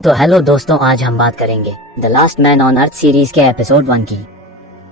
तो हेलो दोस्तों, आज हम बात करेंगे the last man on earth series के एपिसोड 1 की।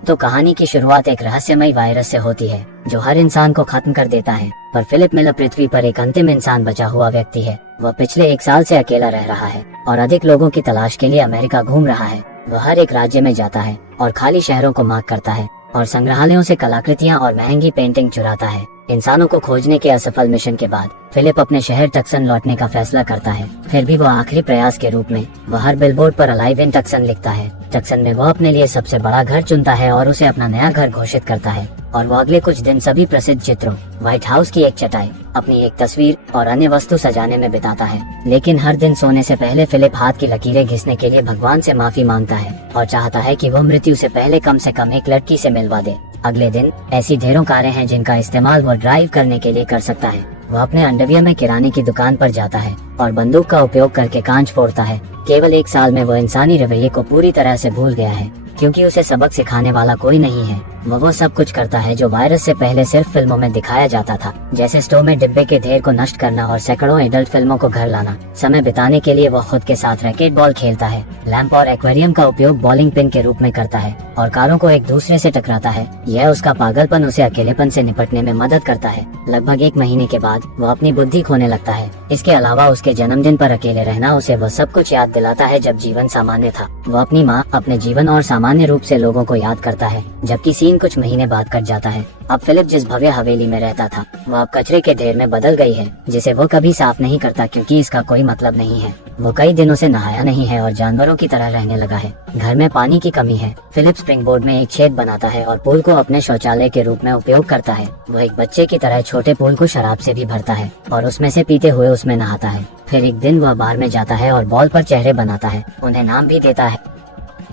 तो कहानी की शुरुआत एक रहस्यमय वायरस से होती है जो हर इंसान को खत्म कर देता है, पर फिलिप मिलर पृथ्वी पर एक अंतिम इंसान बचा हुआ व्यक्ति है। वह पिछले 1 साल से अकेला रह रहा है और अधिक लोगों की तलाश के लिए अमेरिका घूम रहा है। वह हर एक राज्य में जाता है और खाली शहरों को मार्क करता है और संग्रहालयों से कलाकृतियां और महंगी पेंटिंग चुराता है। इंसानों को खोजने के असफल मिशन के बाद फिलिप अपने शहर टक्सन लौटने का फैसला करता है। फिर भी वह आखिरी प्रयास के रूप में वह हर बिलबोर्ड पर अलाइव इन टक्सन लिखता है। टक्सन में वह अपने लिए सबसे बड़ा घर चुनता है और उसे अपना नया घर घोषित करता है। और वह अगले कुछ दिन सभी प्रसिद्ध चित्रों, व्हाइट हाउस की एक चटाई, अपनी एक तस्वीर और अन्य वस्तु सजाने में बिताता है। लेकिन हर दिन सोने से पहले फिलिप हाथ की लकीरें घिसने के लिए भगवान से माफी मांगता है और चाहता है कि वह मृत्यु से पहले कम से कम एक लड़की से मिलवा दे। अगले दिन ऐसी ढेरों कारें हैं जिनका इस्तेमाल वह ड्राइव करने के लिए कर सकता है। वह अपने अंडरवियर में किराने की दुकान पर जाता है और बंदूक का उपयोग करके कांच फोड़ता है। केवल 1 साल में वह इंसानी रवैये को पूरी तरह से भूल गया है, क्योंकि उसे सबक सिखाने वाला कोई नहीं है। वह सब कुछ करता है जो वायरस से पहले सिर्फ फिल्मों में दिखाया जाता था, जैसे स्टोव में डिब्बे के ढेर को नष्ट करना और सैकड़ों एडल्ट फिल्मों को घर लाना। समय बिताने के लिए वह खुद के साथ रैकेट बॉल खेलता है, लैंप और एक्वेरियम का उपयोग बॉलिंग पिन के रूप में करता है और कारों को एक दूसरे से टकराता है। यह उसका पागलपन उसे अकेलेपन से निपटने में मदद करता है। लगभग 1 महीने के बाद वह अपनी बुद्धि खोने लगता है। इसके अलावा उसके जन्मदिन पर अकेले रहना उसे वह सब कुछ याद दिलाता है जब जीवन सामान्य था। वह अपनी माँ, अपने जीवन और सामान्य रूप से लोगों को याद करता है, जबकि सीन कुछ महीने बाद कट जाता है। अब फिलिप जिस भव्य हवेली में रहता था वह अब कचरे के ढेर में बदल गई है, जिसे वो कभी साफ नहीं करता क्योंकि इसका कोई मतलब नहीं है। वो कई दिनों से नहाया नहीं है और जानवरों की तरह रहने लगा है। घर में पानी की कमी है। फिलिप स्प्रिंग बोर्ड में एक छेद बनाता है और पूल को अपने शौचालय के रूप में उपयोग करता है। वह एक बच्चे की तरह छोटे पूल को शराब से भी भरता है और उसमें से पीते हुए उसमें नहाता है। फिर एक दिन वह बार में जाता है और बॉल पर चेहरे बनाता है, उन्हें नाम भी देता है।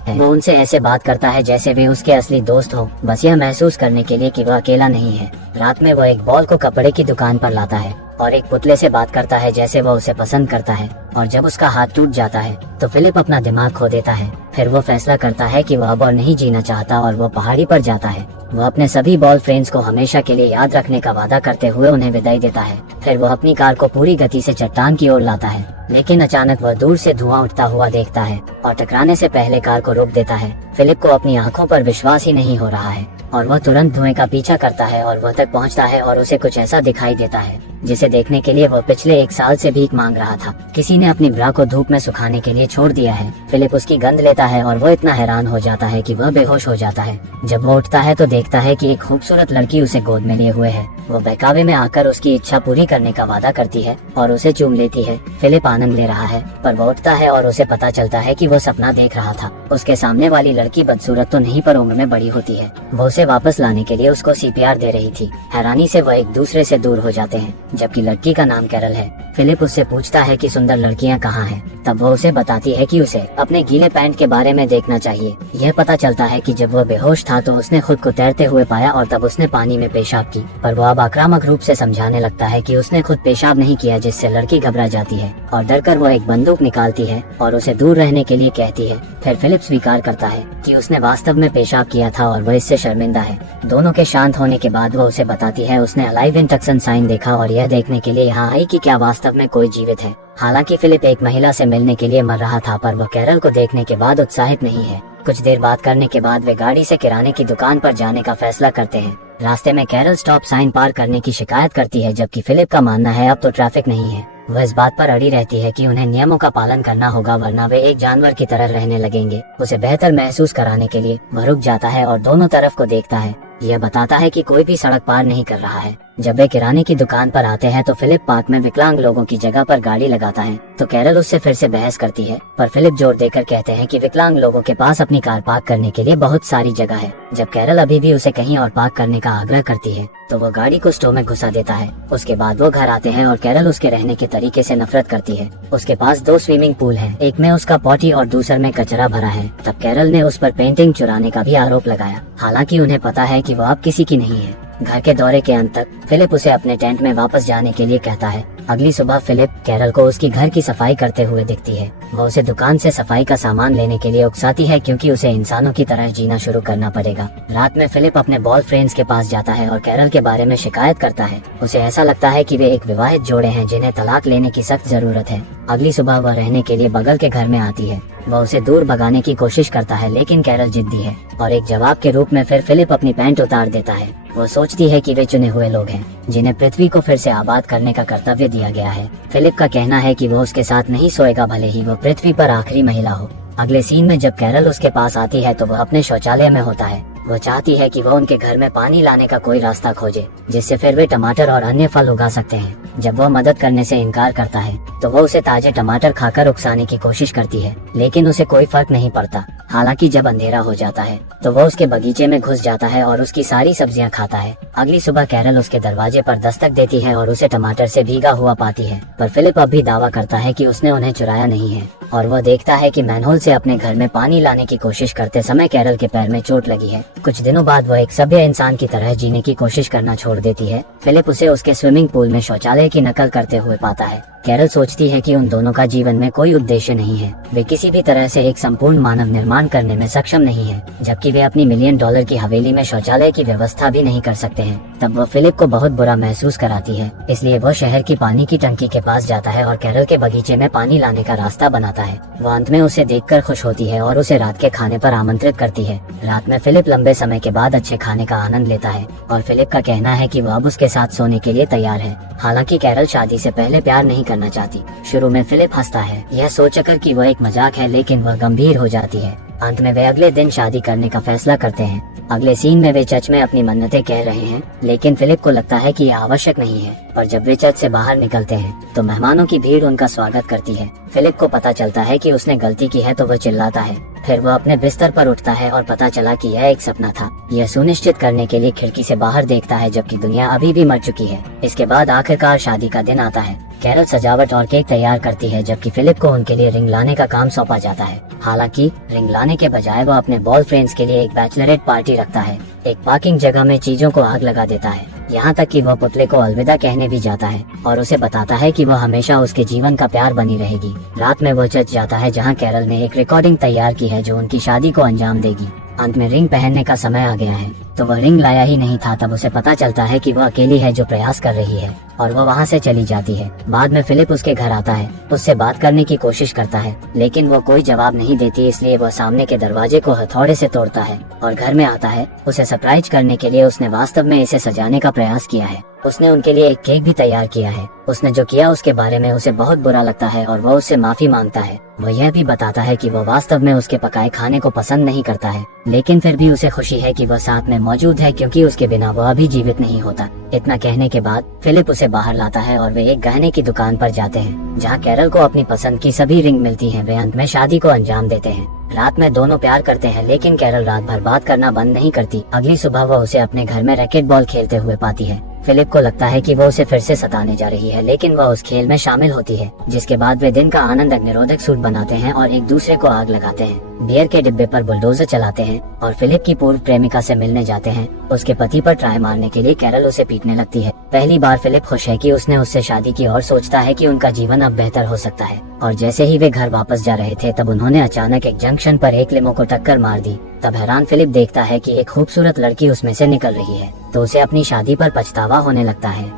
वो उनसे ऐसे बात करता है जैसे वे उसके असली दोस्त हो, बस यह महसूस करने के लिए कि वह अकेला नहीं है। रात में वह एक बॉल को कपड़े की दुकान पर लाता है और एक पुतले से बात करता है जैसे वह उसे पसंद करता है। और जब उसका हाथ टूट जाता है तो फिलिप अपना दिमाग खो देता है। फिर वो फैसला करता है कि वह अब और नहीं जीना चाहता और वो पहाड़ी पर जाता है। वह अपने सभी बॉल फ्रेंड्स को हमेशा के लिए याद रखने का वादा करते हुए उन्हें विदाई देता है। फिर वह अपनी कार को पूरी गति से चट्टान की ओर लाता है, लेकिन अचानक वह दूर से धुआं उठता हुआ देखता है और टकराने से पहले कार को रोक देता है। फिलिप को अपनी आंखों पर विश्वास ही नहीं हो रहा है और वह तुरंत धुएं का पीछा करता है और वह तक पहुंचता है और उसे कुछ ऐसा दिखाई देता है जिसे देखने के लिए वह पिछले 1 साल से भीख मांग रहा था। किसी ने अपनी ब्रा को धूप में सुखाने के लिए छोड़ दिया है। फिलिप उसकी गंध लेता है और वो इतना हैरान हो जाता है कि वह बेहोश हो जाता है। जब वो उठता है तो देखता है कि एक खूबसूरत लड़की उसे गोद में लिए हुए है। वो बहकावे में आकर उसकी इच्छा पूरी करने का वादा करती है और उसे चूम लेती है। फिलिप आनंद ले रहा है, पर वो उठता है और उसे पता चलता है कि वो सपना देख रहा था। उसके सामने वाली लड़की बदसूरत तो नहीं पर उम्र में बड़ी होती है। वो उसे वापस लाने के लिए उसको CPR दे रही थी। हैरानी से वह एक दूसरे से दूर हो जाते हैं, जबकि लड़की का नाम कैरल है। फिलिप उससे पूछता है कि सुंदर लड़कियां कहाँ हैं। तब वो उसे बताती है कि उसे अपने गीले पैंट के बारे में देखना चाहिए। यह पता चलता है कि जब वह बेहोश था तो उसने खुद को तैरते हुए पाया और तब उसने पानी में पेशाब की। पर वो अब आक्रामक रूप से समझाने लगता है कि उसने खुद पेशाब नहीं किया, जिससे लड़की घबरा जाती है और डरकर वो एक बंदूक निकालती है और उसे दूर रहने के लिए कहती है। फिर फिलिप स्वीकार करता है कि उसने वास्तव में पेशाब किया था और वह इससे शर्मिंदा है। दोनों के शांत होने के बाद वो उसे बताती है उसने अलाइव इन टक्सन साइन देखा और यह देखने के लिए यहाँ आई कि क्या वास्तव में कोई जीवित है। हालांकि फिलिप एक महिला से मिलने के लिए मर रहा था, पर वह कैरल को देखने के बाद उत्साहित नहीं है। कुछ देर बात करने के बाद वे गाड़ी से किराने की दुकान पर जाने का फैसला करते हैं। रास्ते में कैरल स्टॉप साइन पार करने की शिकायत करती है, जबकि फिलिप का मानना है अब तो ट्रैफिक नहीं है। वह इस बात पर अड़ी रहती है कि उन्हें नियमों का पालन करना होगा, वरना वे एक जानवर की तरह रहने लगेंगे। उसे बेहतर महसूस कराने के लिए वह रुक जाता है और दोनों तरफ को देखता है। यह बताता है कि कोई भी सड़क पार नहीं कर रहा है। जब वे किराने की दुकान पर आते हैं तो फिलिप पार्क में विकलांग लोगों की जगह पर गाड़ी लगाता है, तो कैरल उससे फिर से बहस करती है। पर फिलिप जोर देकर कहते हैं कि विकलांग लोगों के पास अपनी कार पार्क करने के लिए बहुत सारी जगह है। जब कैरल अभी भी उसे कहीं और पार्क करने का आग्रह करती है तो वो गाड़ी को स्टोव में घुसा देता है। उसके बाद वो घर आते हैं और कैरल उसके रहने के तरीके से नफरत करती है। उसके पास 2 स्विमिंग पूल हैं, एक में उसका पॉटी और दूसरे में कचरा भरा है। तब कैरल ने उस पर पेंटिंग चुराने का भी आरोप लगाया, हालांकि उन्हें पता है कि वो अब किसी की नहीं है। घर के दौरे के अंत तक फिलिप उसे अपने टेंट में वापस जाने के लिए कहता है अगली सुबह फिलिप कैरल को उसकी घर की सफाई करते हुए दिखती है। वो उसे दुकान से सफाई का सामान लेने के लिए उकसाती है क्योंकि उसे इंसानों की तरह जीना शुरू करना पड़ेगा। रात में फिलिप अपने बॉयफ्रेंड्स के पास जाता है और कैरल के बारे में शिकायत करता है। उसे ऐसा लगता है कि वे एक विवाहित जोड़े हैं जिन्हें तलाक लेने की सख्त जरूरत है। अगली सुबह वह रहने के लिए बगल के घर में आती है। वह उसे दूर भगाने की कोशिश करता है लेकिन कैरल जिद्दी है और एक जवाब के रूप में फिर फिलिप अपनी पैंट उतार देता है। वो सोचती है कि वे चुने हुए लोग हैं जिन्हें पृथ्वी को फिर से आबाद करने का कर्तव्य दिया गया है। फिलिप का कहना है कि वो उसके साथ नहीं सोएगा भले ही वो पृथ्वी पर आखिरी महिला हो। अगले सीन में जब कैरल उसके पास आती है तो वह अपने शौचालय में होता है। वो चाहती है कि वह उनके घर में पानी लाने का कोई रास्ता खोजे जिससे फिर वे टमाटर और अन्य फल उगा सकते हैं। जब वह मदद करने से इनकार करता है तो वो उसे ताजे टमाटर खाकर उकसाने की कोशिश करती है लेकिन उसे कोई फर्क नहीं पड़ता। हालांकि जब अंधेरा हो जाता है तो वह उसके बगीचे में घुस जाता है और उसकी सारी सब्जियां खाता है। अगली सुबह कैरल उसके दरवाजे पर दस्तक देती है और उसे टमाटर से भीगा हुआ पाती है, पर फिलिप अब भी दावा करता है कि उसने उन्हें चुराया नहीं है और वह देखता है कि मैनहोल से अपने घर में पानी लाने की कोशिश करते समय कैरल के पैर में चोट लगी है। कुछ दिनों बाद वह एक सभ्य इंसान की तरह जीने की कोशिश करना छोड़ देती है। फिलिप उसे उसके स्विमिंग पूल में शौचालय की नकल करते हुए पाता है। कैरल सोचती है कि उन दोनों का जीवन में कोई उद्देश्य नहीं है, वे किसी भी तरह से एक संपूर्ण मानव निर्माण करने में सक्षम नहीं है, जबकि वे अपनी $1 मिलियन की हवेली में शौचालय की व्यवस्था भी नहीं कर सकते हैं। तब वह फिलिप को बहुत बुरा महसूस कराती है, इसलिए वह शहर की पानी की टंकी के पास जाता है और कैरल के बगीचे में पानी लाने का रास्ता बनाता है। वह अंत में उसे देखकर खुश होती है और उसे रात के खाने पर आमंत्रित करती है। रात में फिलिप लंबे समय के बाद अच्छे खाने का आनंद लेता है और फिलिप का कहना है कि वह अब उसके साथ सोने के लिए तैयार है। हालांकि कैरल शादी से पहले प्यार नहीं करना चाहती। शुरू में फिलिप हंसता है, यह सोचकर कि वह एक मजाक है, लेकिन वह गंभीर हो जाती है। अंत में वे अगले दिन शादी करने का फैसला करते हैं। अगले सीन में वे चर्च में अपनी मन्नतें कह रहे हैं, लेकिन फिलिप को लगता है कि यह आवश्यक नहीं है। पर जब वे चर्च से बाहर निकलते हैं तो मेहमानों की भीड़ उनका स्वागत करती है। फिलिप को पता चलता है कि उसने गलती की है तो वह चिल्लाता है। फिर वह अपने बिस्तर पर उठता है और पता चला कि यह एक सपना था। यह सुनिश्चित करने के लिए खिड़की से बाहर देखता है जबकि दुनिया अभी भी मर चुकी है। इसके बाद आखिरकार शादी का दिन आता है। कैरल सजावट और केक तैयार करती है जबकि फिलिप को उनके लिए रिंग लाने का काम सौंपा जाता है। हालांकि रिंग लाने के बजाय वह अपने बॉयफ्रेंड्स के लिए एक बैचलरेट पार्टी रखता है। एक पार्किंग जगह में चीजों को आग लगा देता है, यहाँ तक कि वह पुतले को अलविदा कहने भी जाता है और उसे बताता है कि वह हमेशा उसके जीवन का प्यार बनी रहेगी। रात में वह चर्च जाता है जहाँ कैरल ने एक रिकॉर्डिंग तैयार की है जो उनकी शादी को अंजाम देगी। अंत में रिंग पहनने का समय आ गया है तो वह रिंग लाया ही नहीं था। तब उसे पता चलता है कि वह अकेली है जो प्रयास कर रही है और वह वहाँ से चली जाती है। बाद में फिलिप उसके घर आता है, उससे बात करने की कोशिश करता है लेकिन वो कोई जवाब नहीं देती, इसलिए वह सामने के दरवाजे को हथौड़े से तोड़ता है और घर में आता है। उसे सरप्राइज करने के लिए उसने वास्तव में इसे सजाने का प्रयास किया है। उसने उनके लिए एक केक भी तैयार किया है। उसने जो किया उसके बारे में उसे बहुत बुरा लगता है और वह उससे माफी मांगता है। वह यह भी बताता है कि वह वास्तव में उसके पकाए खाने को पसंद नहीं करता है, लेकिन फिर भी उसे खुशी है कि वह साथ में मौजूद है क्योंकि उसके बिना वह अभी जीवित नहीं होता। इतना कहने के बाद फिलिप उसे बाहर लाता है और वे एक गहने की दुकान पर जाते हैं जहाँ कैरल को अपनी पसंद की सभी रिंग मिलती हैं। वे अंत में शादी को अंजाम देते हैं। रात में दोनों प्यार करते हैं लेकिन कैरल रात भर बात करना बंद नहीं करती। अगली सुबह वह उसे अपने घर में रैकेट बॉल खेलते हुए पाती है। फिलिप को लगता है कि वह उसे फिर से सताने जा रही है, लेकिन वह उस खेल में शामिल होती है। जिसके बाद वे दिन का आनंद अग्निरोधक सूट बनाते हैं और एक दूसरे को आग लगाते हैं। बियर के डिब्बे पर बुलडोजर चलाते हैं और फिलिप की पूर्व प्रेमिका से मिलने जाते हैं। उसके पति पर ट्राई मारने के लिए कैरल उसे पीटने लगती है। पहली बार फिलिप खुश है कि उसने उससे शादी की और सोचता है कि उनका जीवन अब बेहतर हो सकता है। और जैसे ही वे घर वापस जा रहे थे तब उन्होंने अचानक एक जंक्शन पर एक लिमो को टक्कर मार दी। तब हैरान फिलिप देखता है कि एक खूबसूरत लड़की उसमें से निकल रही है, तो उसे अपनी शादी पर पछतावा होने लगता है।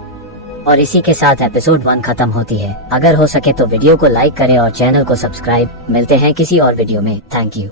और इसी के साथ एपिसोड 1 खत्म होती है। अगर हो सके तो वीडियो को लाइक करें और चैनल को सब्सक्राइब। मिलते हैं किसी और वीडियो में। Thank you.